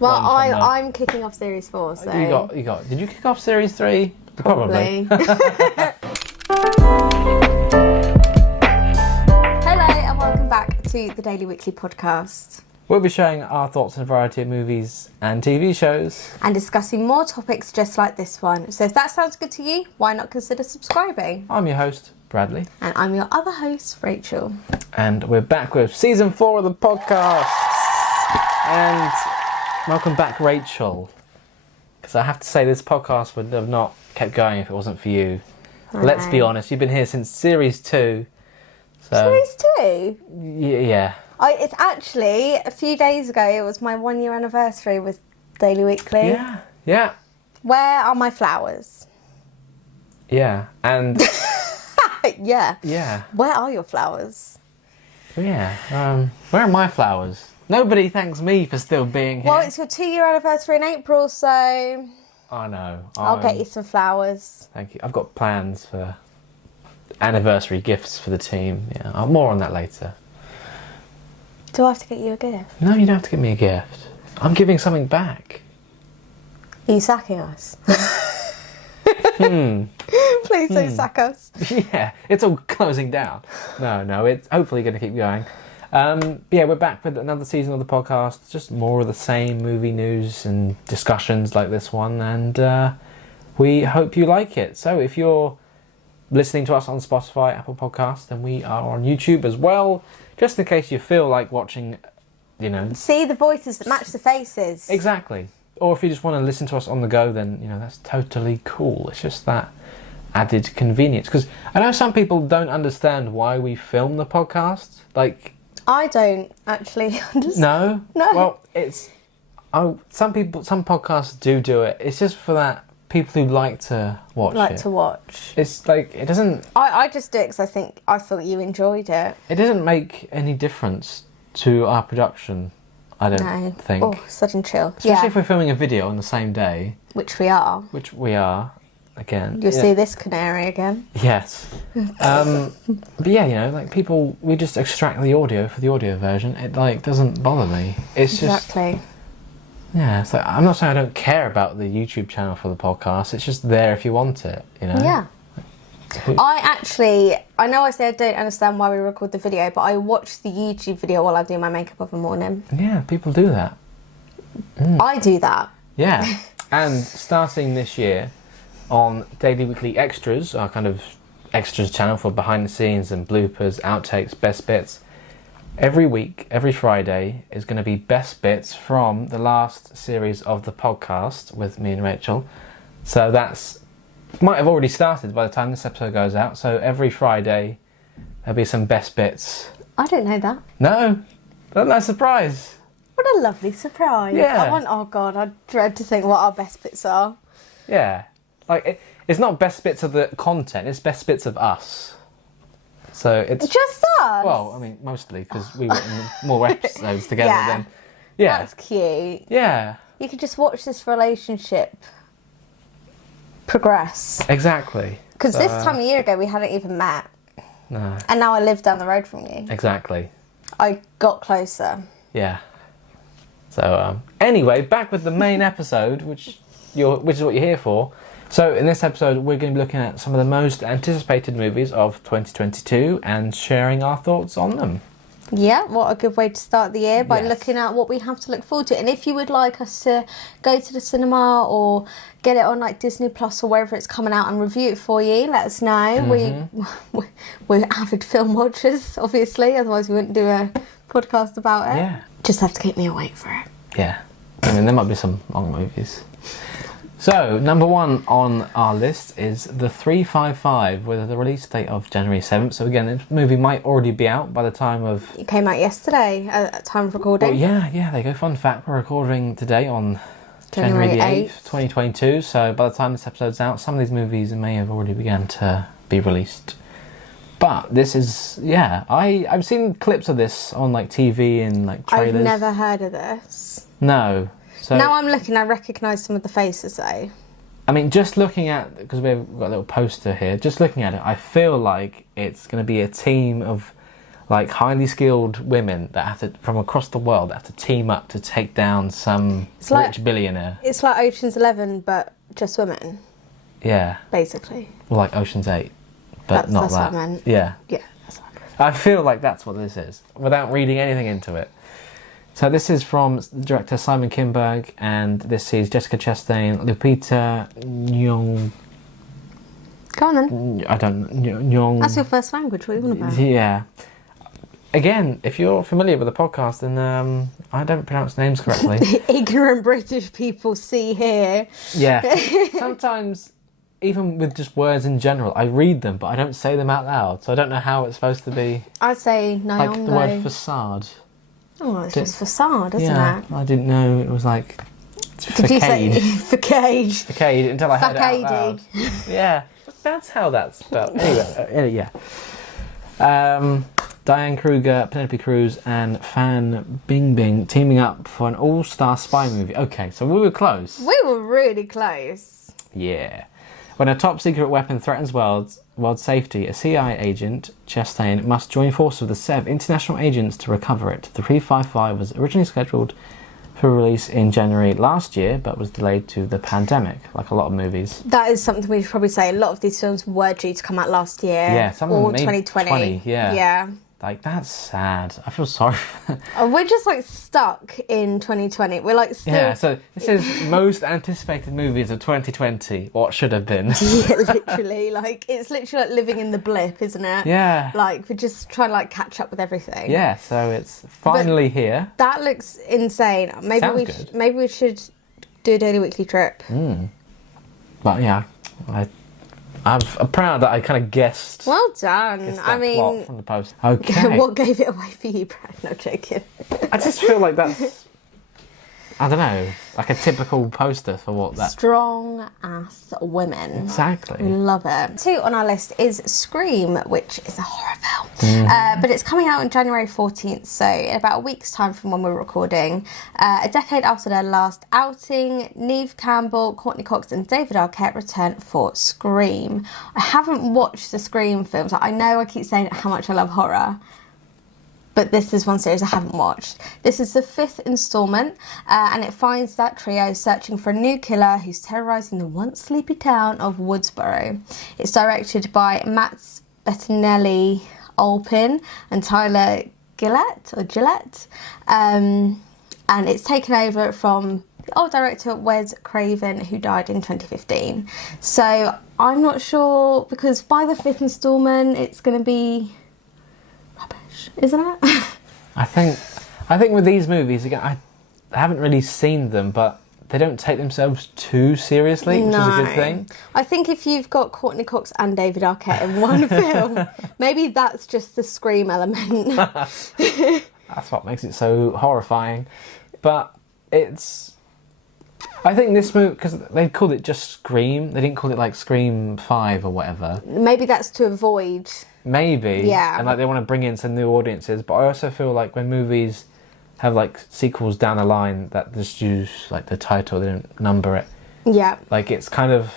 Well, I'm kicking off Series 4, so... You got... Did you kick off Series 3? Probably. Hello, and welcome back to the Daily Weekly Podcast. We'll be sharing our thoughts on a variety of movies and TV shows. And discussing more topics just like this one. So if that sounds good to you, why not consider subscribing? I'm your host, Bradley. And I'm your other host, Rachel. And we're back with Season 4 of the podcast. And welcome back, Rachel. Because I have to say, this podcast would have not kept going if it wasn't for you. Right. Let's be honest, you've been here since Series 2. So, Series 2? Yeah. It's actually, a few days ago, it was my 1 year anniversary with Daily Weekly. Yeah. Where are my flowers? Yeah, and... Yeah. Where are your flowers? Yeah, where are my flowers? Nobody thanks me for still being here. Well, it's your 2 year anniversary in April, so... I know. I'll get you some flowers. Thank you. I've got plans for anniversary gifts for the team. Yeah, more on that later. Do I have to get you a gift? No, you don't have to give me a gift. I'm giving something back. Are you sacking us? Please don't sack us. Yeah, it's all closing down. No, it's hopefully going to keep going. We're back with another season of the podcast. Just more of the same movie news and discussions like this one, and we hope you like it. So if you're listening to us on Spotify, Apple Podcasts, then we are on YouTube as well, just in case you feel like watching, See the voices that match the faces. Exactly. Or if you just want to listen to us on the go, then, that's totally cool. It's just that added convenience. Because I know some people don't understand why we film the podcast. I don't actually understand. No? Well, some podcasts do it. It's just for that people who like to watch it. It's it doesn't... I just do it because I thought you enjoyed it. It doesn't make any difference to our production, I don't think. Oh, sudden chill. Especially if we're filming a video on the same day. Which we are. Again. You'll see this canary again. Yes. But yeah, people, we just extract the audio for the audio version. It doesn't bother me. It's exactly. Just... Yeah, so I'm not saying I don't care about the YouTube channel for the podcast. It's just there if you want it, Yeah. I know I say I don't understand why we record the video, but I watch the YouTube video while I do my makeup of a morning. Yeah, people do that. I do that. Yeah. And starting this year on Daily Weekly Extras, our kind of extras channel for behind the scenes and bloopers, outtakes, best bits, every week, every Friday, is going to be best bits from the last series of the podcast with me and Rachel. So that's... might have already started by the time this episode goes out. So every Friday, there'll be some best bits. I don't know that. No? Isn't that a surprise? What a lovely surprise. Yeah. Oh God, I dread to think what our best bits are. Yeah. It's not best bits of the content, it's best bits of us. So it's... Just us? Well, I mean, mostly, because we were in more episodes together than... Yeah. That's cute. Yeah. You could just watch this relationship progress. Exactly. Because this time a year ago, we hadn't even met. No. And now I live down the road from you. Exactly. I got closer. Yeah. So, anyway, back with the main episode, which is what you're here for. So, in this episode, we're going to be looking at some of the most anticipated movies of 2022 and sharing our thoughts on them. Yeah, what a good way to start the year, by looking at what we have to look forward to. And if you would like us to go to the cinema or get it on Disney Plus or wherever it's coming out and review it for you, let us know. We're avid film watchers, obviously, otherwise we wouldn't do a podcast about it. Yeah. Just have to keep me awake for it. Yeah. I mean, there might be some long movies. So, number one on our list is The 355, with the release date of January 7th. So again, this movie might already be out by the time of... It came out yesterday at time of recording. Well, yeah, there you go. Fun fact, we're recording today on January the 8th, 2022. So by the time this episode's out, some of these movies may have already begun to be released. But this is, I've seen clips of this on TV and trailers. I've never heard of this. No. So, now I'm looking, I recognise some of the faces though. I mean, just looking at, because we've got a little poster here, just looking at it, I feel like it's going to be a team of like highly skilled women that have to, from across the world, that have to team up to take down some rich billionaire. It's like Ocean's 11, but just women. Yeah. Basically. Like Ocean's 8, but not that's that. What I meant. Yeah. Yeah, that's what I meant. I feel like that's what this is, without reading anything into it. So this is from director Simon Kinberg, and this is Jessica Chastain, Lupita Nyong'o. Go on then. I don't know. That's your first language. What are you on about? Yeah. Again, if you're familiar with the podcast, then I don't pronounce names correctly. Ignorant British people see here. Yeah. Sometimes, even with just words in general, I read them, but I don't say them out loud, so I don't know how it's supposed to be. I'd say Nyong'o. Like the word facade. Oh, it's just facade, isn't yeah, it? I didn't know it was like... Did you say facade? Facade, until I heard it out loud. Yeah. That's how that's spelled. Anyway, yeah. Diane Kruger, Penelope Cruz, and Fan Bingbing teaming up for an all-star spy movie. Okay, so we were close. We were really close. Yeah. When a top-secret weapon threatens world safety, a CIA agent, Chastain, must join forces with a set of international agents to recover it. The 355 was originally scheduled for release in January last year, but was delayed to the pandemic, like a lot of movies. That is something we should probably say. A lot of these films were due to come out last year. Yeah, some or of them 2020. Yeah. Yeah. Like, that's sad. I feel sorry for them. We're just like stuck in 2020. We're like still... Yeah, so this is most anticipated movies of 2020. What should have been. Yeah, literally. Like, it's literally like living in the blip, isn't it? Yeah. Like, we're just trying to like catch up with everything. Yeah, so it's finally here. That looks insane. Maybe we should do a daily weekly trip. But yeah, I'm proud that I kind of guessed. Well done. I mean, plot from the post. Okay. What gave it away for you, Brad? No joking. I just feel like that's, I don't know, like a typical poster for what that. Strong ass women. Exactly. We love it. 2 on our list is Scream, which is a horror film. But it's coming out on January 14th, so in about a week's time from when we're recording. A decade after their last outing, Neve Campbell, Courtney Cox and David Arquette return for Scream. I haven't watched the Scream films. I know I keep saying how much I love horror, but this is one series I haven't watched. This is the 5th instalment, and it finds that trio searching for a new killer who's terrorising the once sleepy town of Woodsboro. It's directed by Matt Bettinelli Olpin and Tyler Gillette. And it's taken over from the old director Wes Craven, who died in 2015. So I'm not sure, because by the 5th instalment it's going to be rubbish, isn't it? I think with these movies, again, I haven't really seen them, but they don't take themselves too seriously, which is a good thing. I think if you've got Courtney Cox and David Arquette in one film, maybe that's just the Scream element. That's what makes it so horrifying. But it's... I think this movie, because they called it just Scream, they didn't call it like Scream 5 or whatever. Maybe that's to avoid... Maybe. Yeah. And like they want to bring in some new audiences, but I also feel like when movies have like sequels down the line that just use like the title, they don't number it. Yeah. Like it's kind of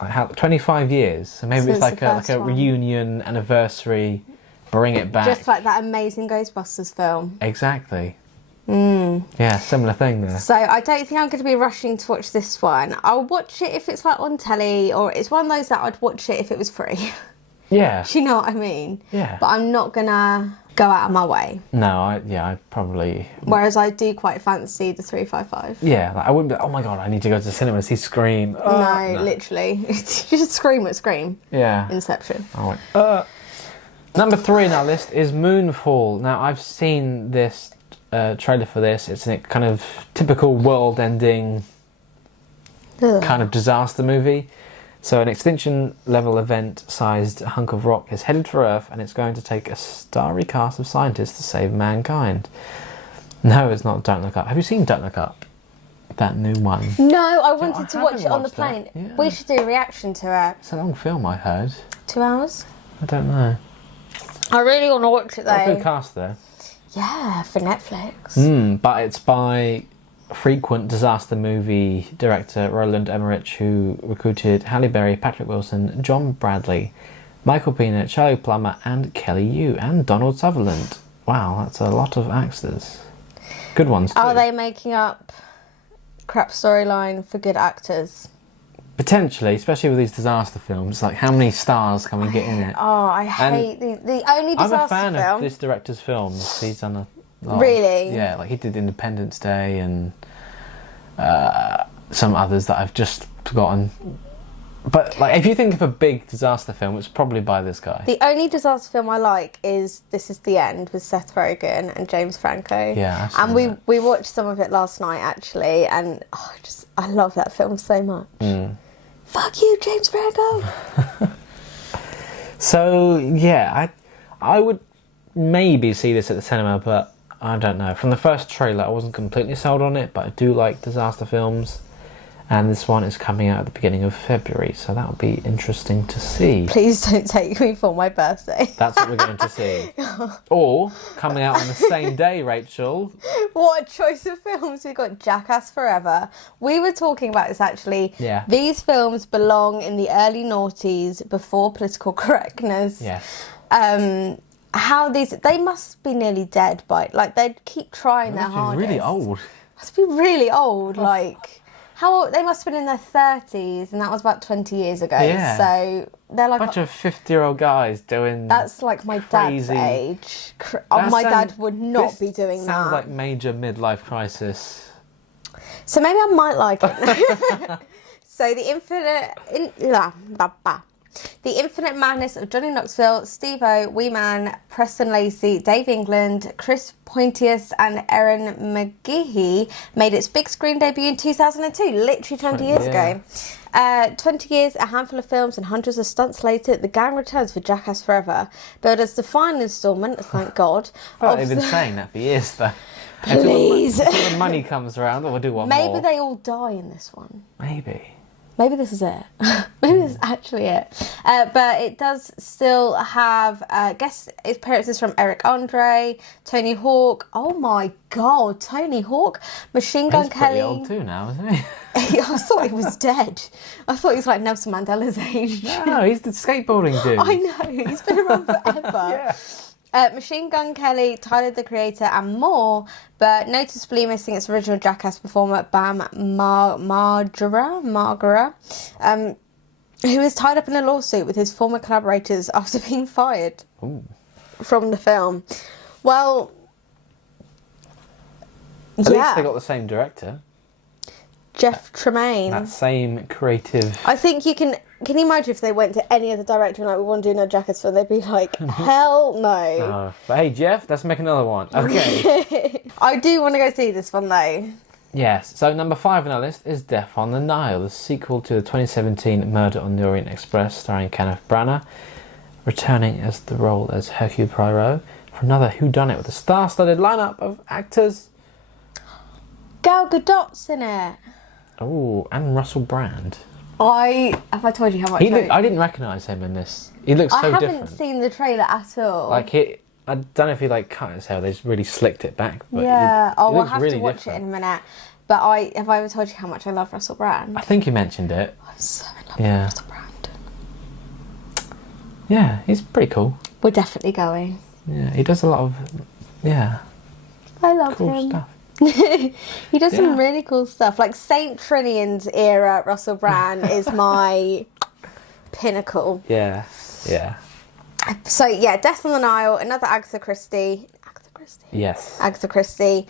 like how 25 years, so maybe it's like a reunion anniversary, bring it back. Just like that amazing Ghostbusters film. Exactly. Yeah, similar thing there. So I don't think I'm going to be rushing to watch this one. I'll watch it if it's like on telly, or it's one of those that I'd watch it if it was free. Yeah. Do you know what I mean? Yeah. But I'm not gonna go out of my way. No, I probably... Whereas I do quite fancy the 355. Yeah, like I wouldn't be, oh my god, I need to go to the cinema and see Scream. No, literally. You just scream at Scream. Yeah. Inception. I went, Number 3 on our list is Moonfall. Now, I've seen this trailer for this. It's a kind of typical world-ending kind of disaster movie. So an extinction-level event-sized hunk of rock is headed for Earth, and it's going to take a starry cast of scientists to save mankind. No, it's not Don't Look Up. Have you seen Don't Look Up? That new one. No, I wanted to watch it on the plane. Yeah. We should do a reaction to it. It's a long film, I heard. 2 hours? I don't know. I really want to watch it, though. Got a good cast, though. Yeah, for Netflix. But it's by frequent disaster movie director Roland Emmerich, who recruited Halle Berry, Patrick Wilson, John Bradley, Michael Peanut, Charlie Plummer, and Kelly Yu, and Donald Sutherland. Wow, that's a lot of actors. Good ones too. Are they making up crap storyline for good actors? Potentially, especially with these disaster films. Like, how many stars can we get in it? Oh, I hate the only disaster film. I'm a fan of this director's films. He's done a lot. Really? Yeah, like he did Independence Day and some others that I've just forgotten. But like, if you think of a big disaster film, it's probably by this guy. The only disaster film I like is This Is the End with Seth Rogen and James Franco. Yeah, and we watched some of it last night actually, and I love that film so much. Fuck you, James Franco. So yeah, I would maybe see this at the cinema, but I don't know. From the first trailer, I wasn't completely sold on it, but I do like disaster films. And this one is coming out at the beginning of February, so that'll be interesting to see. Please don't take me for my birthday. That's what we're going to see. Or, coming out on the same day, Rachel. What a choice of films. We've got Jackass Forever. We were talking about this actually. Yeah. These films belong in the early noughties, before political correctness. Yes. They must be nearly dead by, like, they'd keep trying their hardest. Really old. Must be really old, like... How old? They must have been in their 30s, and that was about 20 years ago. Yeah. So they're like... A bunch of 50-year-old guys doing... That's like my crazy... dad's age. My dad would not be doing that. Sounds like major midlife crisis. So maybe I might like it. So The Infinite Madness of Johnny Knoxville, Steve-O, Wee Man, Preston Lacey, Dave England, Chris Pointius and Erin McGehee made its big screen debut in 2002, literally 20 years ago. 20 years, a handful of films and hundreds of stunts later, the gang returns for Jackass Forever, billed as the final instalment, thank God. Well, they've been saying that for years though. Please. Until the money comes around, we'll do one more. Maybe they all die in this one. Maybe this is it. Maybe this is actually it. But it does still have guest appearances from Eric Andre, Tony Hawk. Oh my God, Tony Hawk, Machine Gun Kelly. He's pretty old too now, isn't he? I thought he was dead. I thought he was like Nelson Mandela's age. No, he's the skateboarding dude. I know, he's been around forever. Machine Gun Kelly, Tyler the Creator and more, but noticeably missing its original Jackass performer Bam Margera, who is tied up in a lawsuit with his former collaborators after being fired from the film. Well, At least they got the same director. Jeff Tremaine. That same creative... I think you can you imagine if they went to any other director and like, we want to do no Jackass film, they'd be like, hell no. But hey, Jeff, let's make another one. Okay. I do want to go see this one though. Yes, so number 5 on our list is Death on the Nile, the sequel to the 2017 Murder on the Orient Express, starring Kenneth Branagh, returning as the role as Hercule Poirot for another whodunit with a star-studded lineup of actors. Gal Gadot's in it. Oh, and Russell Brand. Have I told you how much I didn't recognise him in this. He looks so different. I haven't seen the trailer at all. Like I don't know if he like cut his hair. They just really slicked it back. But yeah. I'll have really to watch different. it in a minute. But have I ever told you how much I love Russell Brand? I think you mentioned it. I'm so in love with Russell Brand. Yeah, he's pretty cool. We're definitely going. Yeah, he does a lot of I love cool him. stuff. He does some really cool stuff. Like Saint Trinian's era Russell Brand is my pinnacle. Yeah. So Death on the Nile, another Agatha Christie. Yes. Agatha Christie.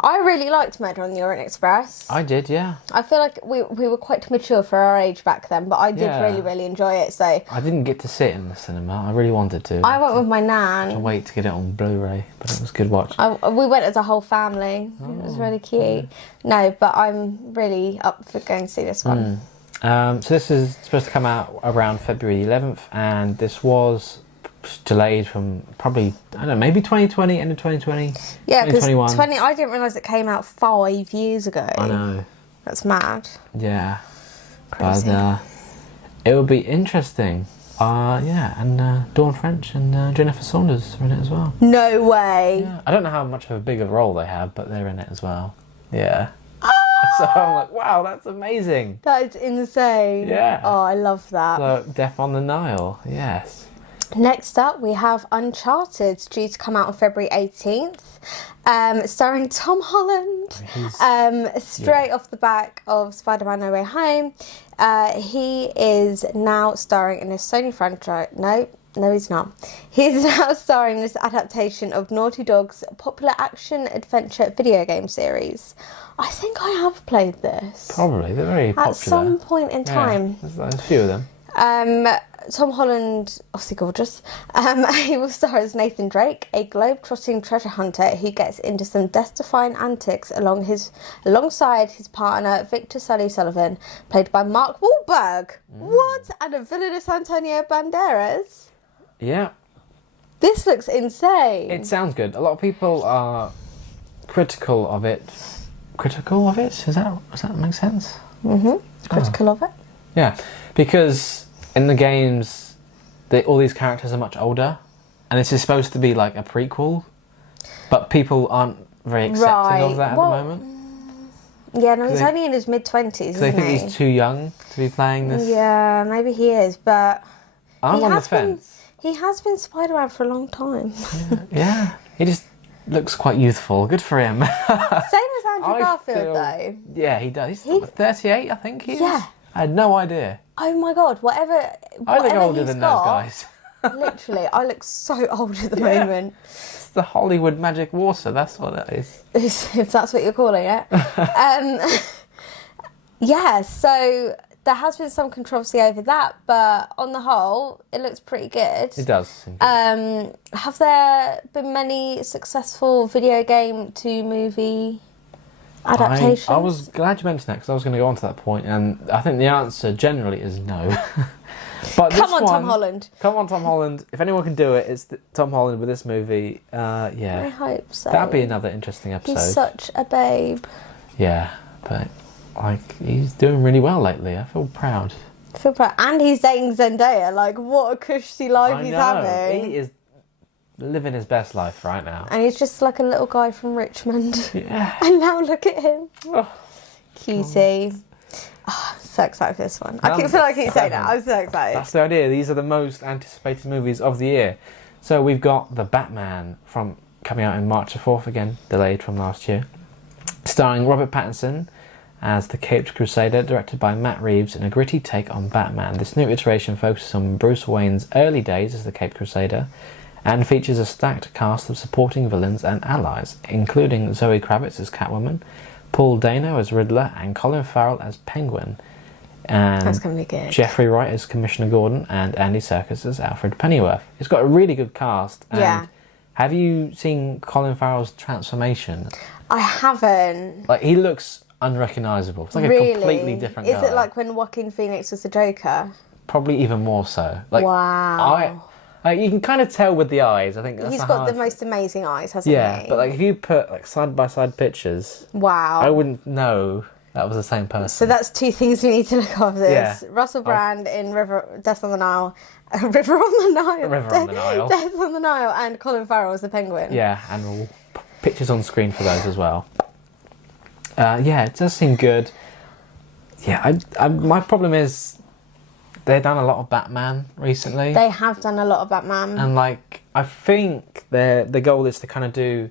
I really liked Murder on the Orient Express. I did, yeah. I feel like we were quite mature for our age back then, but I did really, really enjoy it. So I didn't get to sit in the cinema. I really wanted to. I went with my I nan. had to wait to get it on Blu-ray, but it was a good watch. We went as a whole family. It was really cute. No, but I'm really up for going to see this one. So this is supposed to come out around February 11th, and this was delayed from probably, I don't know, maybe 2020, end of 2020. Yeah, because 2021. I didn't realise it came out 5 years ago. I know. That's mad. Yeah. Crazy. But it will be interesting. And Dawn French and Jennifer Saunders are in it as well. No way. Yeah. I don't know how much of a bigger role they have, but they're in it as well. Yeah. So I'm like, wow, that's amazing. That is insane. Yeah. Oh, I love that. So, Death on the Nile, yes. Next up, we have Uncharted, due to come out on February 18th, starring Tom Holland. Straight off the back of Spider-Man No Way Home. He is now starring in a Sony franchise. No, he's not. He's now starring in this adaptation of Naughty Dog's popular action-adventure video game series. I think I have played this. Probably, they're very popular. At some point in time. Yeah, there's a few of them. Tom Holland, obviously gorgeous. He will star as Nathan Drake, a globe-trotting treasure hunter who gets into some death-defying antics alongside his partner Victor Sully-Sullivan, played by Mark Wahlberg. What? And a villainous Antonio Banderas. Yeah. This looks insane. It sounds good. A lot of people are critical of it. Critical of it? Does that make sense? Critical of it. Yeah, because in the games, all these characters are much older, and this is supposed to be like a prequel, but people aren't very accepting of that at the moment. Yeah, no, he's only in his mid-20s, isn't he? They think he's too young to be playing this. Yeah, maybe he is, but I'm on the fence. He has been Spider-Man for a long time. Yeah. He just looks quite youthful. Good for him. Same as Andrew Garfield, though. Yeah, he does. He's 38, I think he is. Yeah. I had no idea. Oh my god, whatever I look older he's than got, those guys. Literally, I look so old at the moment. It's the Hollywood magic water, that's what it is. If that's what you're calling it. Yeah, so there has been some controversy over that, but on the whole, it looks pretty good. It does. Have there been many successful video game to movie adaptations? I was glad you mentioned that because I was going to go on to that point, and I think the answer generally is no. But Come on, Tom Holland. Come on, Tom Holland. If anyone can do it, it's Tom Holland with this movie. Yeah. I hope so. That'd be another interesting episode. He's such a babe. Yeah, but he's doing really well lately. I feel proud. And he's dating Zendaya. Like, what a cushy life he's having. He is living his best life right now. And he's just like a little guy from Richmond. Yeah. And now look at him. Oh, cutie. Oh, I'm so excited for this one. I feel like I keep saying that. I'm so excited. That's the idea. These are the most anticipated movies of the year. So we've got The Batman coming out in March the 4th, again, delayed from last year. Starring Robert Pattinson as the Caped Crusader, directed by Matt Reeves, in a gritty take on Batman. This new iteration focuses on Bruce Wayne's early days as the Caped Crusader and features a stacked cast of supporting villains and allies, including Zoe Kravitz as Catwoman, Paul Dano as Riddler, and Colin Farrell as Penguin. And that's going to be good. Jeffrey Wright as Commissioner Gordon, and Andy Serkis as Alfred Pennyworth. It's got a really good cast. And yeah. Have you seen Colin Farrell's transformation? I haven't. Like, he looks unrecognisable. It's like really? A completely different guy. Is it like when Joaquin Phoenix was the Joker? Probably even more so. Like, wow. You can kind of tell with the eyes. I think that's he's got the most amazing eyes, hasn't he? Yeah, but like if you put like side by side pictures, wow, I wouldn't know that was the same person. So that's two things we need to look after this. Yeah. Russell Brand in Death on the Nile, River on the Nile, Death on the Nile, and Colin Farrell as the Penguin. Yeah, and we'll put pictures on screen for those as well. Yeah, it does seem good. Yeah, my problem is they've done a lot of Batman recently. They have done a lot of Batman. And like, I think the goal is to kind of do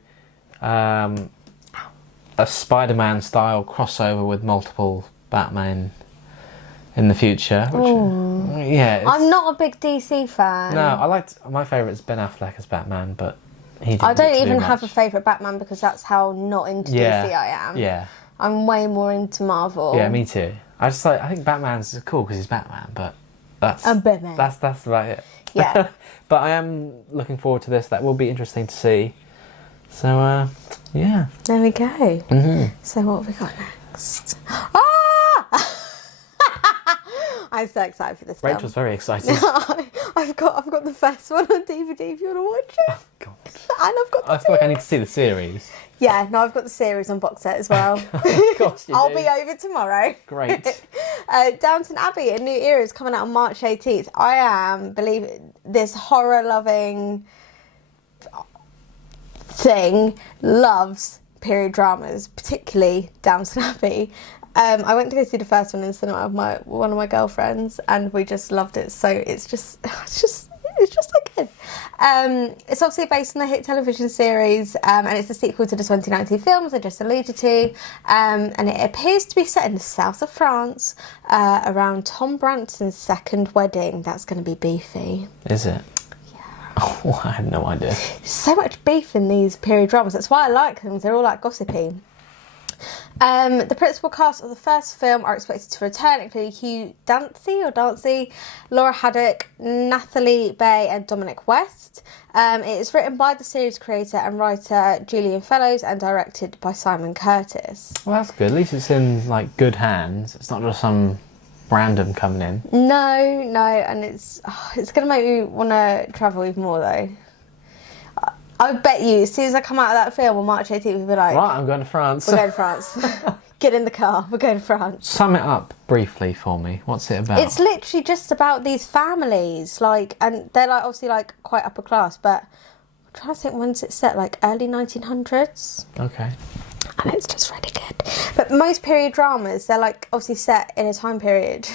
a Spider-Man style crossover with multiple Batman in the future. Which, yeah, I'm not a big DC fan. No, my favourite is Ben Affleck as Batman, but I don't even have a favourite Batman because that's how not into DC I am. Yeah. I'm way more into Marvel. Yeah, me too. I think Batman's cool because he's Batman, but that's about it. Yeah. But I am looking forward to this. That will be interesting to see. So, yeah. There we go. Mm-hmm. So what have we got next? Ah! I'm so excited for this film. Rachel's very excited. I've got the first one on DVD if you want to watch it. Oh, God. And I've got the I feel like I need to see the series. Yeah, no, I've got the series on box set as well. Of course you I'll do. be over tomorrow. Great. Downton Abbey, a new era, is coming out on March 18th. I believe this horror-loving thing loves period dramas, particularly Downton Abbey. I went to go see the first one in the cinema with one of my girlfriends, and we just loved it. So it's just so good. It's obviously based on the hit television series, and it's a sequel to the 2019 film, as I just alluded to. And it appears to be set in the south of France, around Tom Branson's second wedding. That's going to be beefy. Is it? Oh, I had no idea. There's so much beef in these period dramas. That's why I like them. They're all like gossipy. The principal cast of the first film are expected to return, including Hugh Dancy, Laura Haddock, Nathalie Baye and Dominic West. It is written by the series creator and writer Julian Fellows and directed by Simon Curtis. Well, that's good. At least it's in like good hands. It's not just some random coming in. No, and it's going to make me want to travel even more though. I bet you, as soon as I come out of that film on March 18th, we'll be like... Right, I'm going to France. We're going to France. Get in the car, we're going to France. Sum it up briefly for me. What's it about? It's literally just about these families, like, and they're like obviously like quite upper class, but I'm trying to think when's it set, like early 1900s. Okay. And it's just really good. But most period dramas, they're like obviously set in a time period.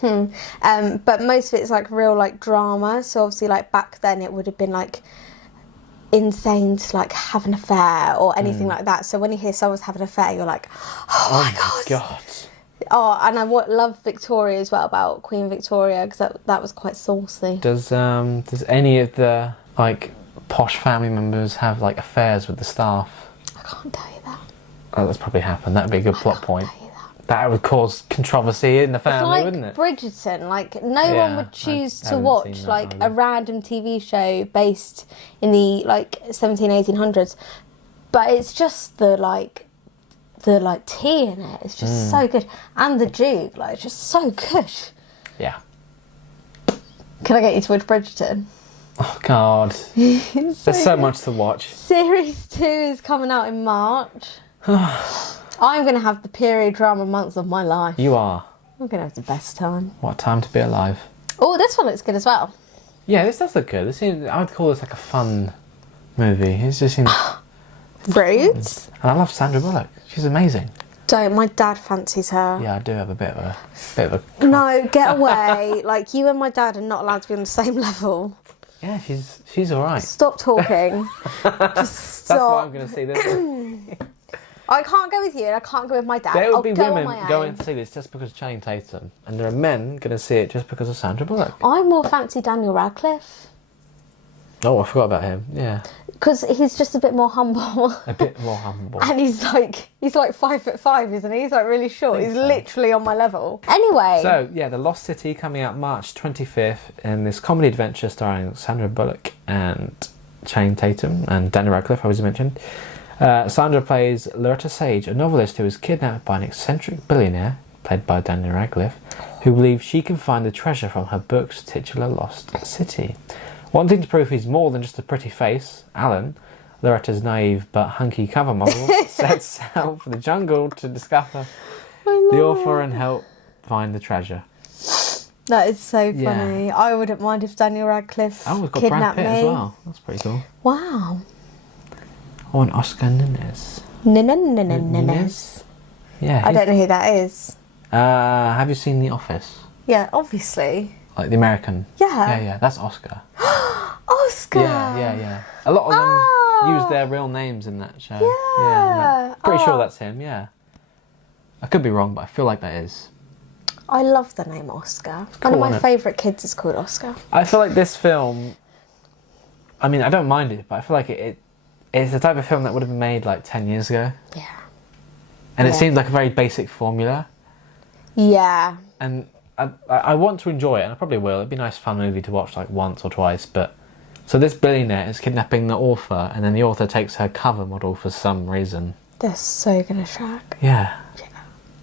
But most of it's like real like drama. So obviously like back then it would have been like insane to like have an affair or anything like that. So when you hear someone's having an affair, you're like, oh my god. Oh, and I love Victoria as well, about Queen Victoria, because that was quite saucy. Does any of the like posh family members have like affairs with the staff? I can't tell you that. Oh, that's probably happened. That'd be a good plot point. That would cause controversy in the family, like wouldn't it? Bridgerton, like no one would choose to watch like a random TV show based in the like 1800s, but it's just the tea in it. It's just so good, and the Duke, like, it's just so good. Yeah. Can I get you to watch Bridgerton? Oh God, there's so much to watch. Series 2 is coming out in March. I'm going to have the period drama month of my life. You are. I'm going to have the best time. What time to be alive. Oh, this one looks good as well. Yeah, this does look good. I would call this like a fun movie. It just seems... Rude. And I love Sandra Bullock. She's amazing. Don't. My dad fancies her. Yeah, I do have a bit of a... No, get away. Like, you and my dad are not allowed to be on the same level. Yeah, she's all right. Stop talking. Just stop. That's why I'm going to see this. I can't go with you and I can't go with my dad. There will be women going to see this just because of Channing Tatum, and there are men going to see it just because of Sandra Bullock. I more fancy Daniel Radcliffe. Oh, I forgot about him. Yeah. Because he's just a bit more humble. A bit more humble. And he's like 5'5", isn't he? He's like really short. He's literally on my level. Anyway. So, yeah, The Lost City coming out March 25th in this comedy adventure starring Sandra Bullock and Channing Tatum and Daniel Radcliffe, as you mentioned. Sandra plays Loretta Sage, a novelist who is kidnapped by an eccentric billionaire, played by Daniel Radcliffe, who believes she can find the treasure from her book's titular Lost City. Wanting to prove he's more than just a pretty face, Alan, Loretta's naive but hunky cover model, sets out for the jungle to discover the author and help find the treasure. That is so funny. Yeah. I wouldn't mind if Daniel Radcliffe we've got kidnapped Brad Pitt me. as well. That's pretty cool. Wow. Oh, and Oscar Nunez. Nunez? Yeah. I don't know who that is. Have you seen The Office? Yeah, obviously. Like the American? Yeah. Yeah, that's Oscar. Oscar! Yeah. A lot of them use their real names in that show. Yeah. Pretty sure that's him, yeah. I could be wrong, but I feel like that is. I love the name Oscar. Cool, One of my favourite kids is called Oscar. I feel like this film, I mean, I don't mind it, but I feel like it's the type of film that would have been made like 10 years ago. Yeah. And it seems like a very basic formula. Yeah. And I want to enjoy it, and I probably will. It'd be a nice fun movie to watch like once or twice, but... So this billionaire is kidnapping the author, and then the author takes her cover model for some reason. They're so gonna track. Yeah.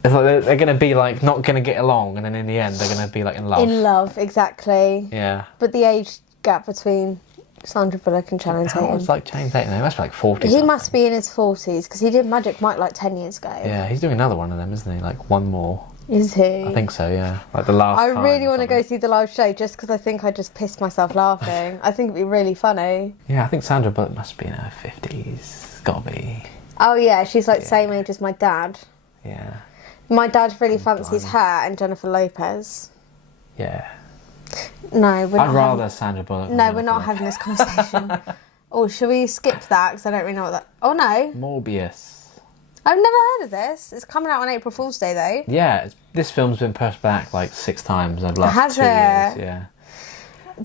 It's like they're going to be like not going to get along, and then in the end they're going to be like in love. In love, exactly. Yeah. But the age gap between Sandra Bullock and Channing Tatum. How old's like Channing Tatum? He must be like 40. He must be in his 40s because he did Magic Mike like 10 years ago. Yeah, he's doing another one of them, isn't he? Like one more. Is he? I think so. Yeah, like the last. I time really or want to go something. see the live show just because I think I just pissed myself laughing. I think it'd be really funny. Yeah, I think Sandra Bullock must be in her 50s. Gotta be. Oh yeah, she's like same age as my dad. Yeah. My dad really fancies her and Jennifer Lopez. Yeah. No, we're not. I'd rather Sandra Bullock. No, we're not having this conversation. Or should we skip that? Because I don't really know what that... Oh, no. Morbius. I've never heard of this. It's coming out on April Fool's Day, though. Yeah, this film's been pushed back like 6 times over the last Has 2 it? years. Yeah.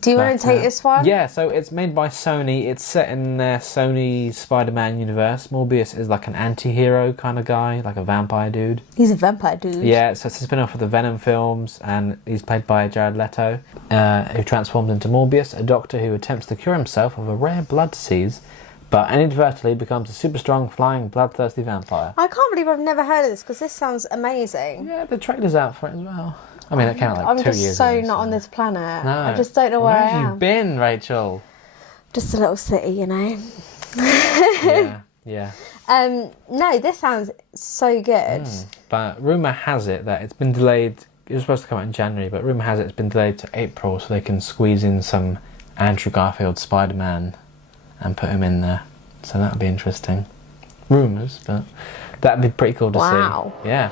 Do you want to take this one? Yeah, so it's made by Sony. It's set in their Sony Spider-Man universe. Morbius is like an anti-hero kind of guy, like a vampire dude. He's a vampire dude. Yeah, so it's a spin-off of the Venom films, and he's played by Jared Leto, who transforms into Morbius, a doctor who attempts to cure himself of a rare blood disease, but inadvertently becomes a super strong, flying, bloodthirsty vampire. I can't believe I've never heard of this, because this sounds amazing. Yeah, the trailer's out for it as well. I mean, it came out like 2 years ago. I'm just so not on this planet. No. I just don't know where I am. Where have you been, Rachel? Just a little city, you know. Yeah. No, this sounds so good. But rumour has it that it's been delayed. It was supposed to come out in January, but rumour has it it's been delayed to April so they can squeeze in some Andrew Garfield Spider-Man and put him in there. So that would be interesting. Rumours, but that would be pretty cool to see. Wow. Yeah.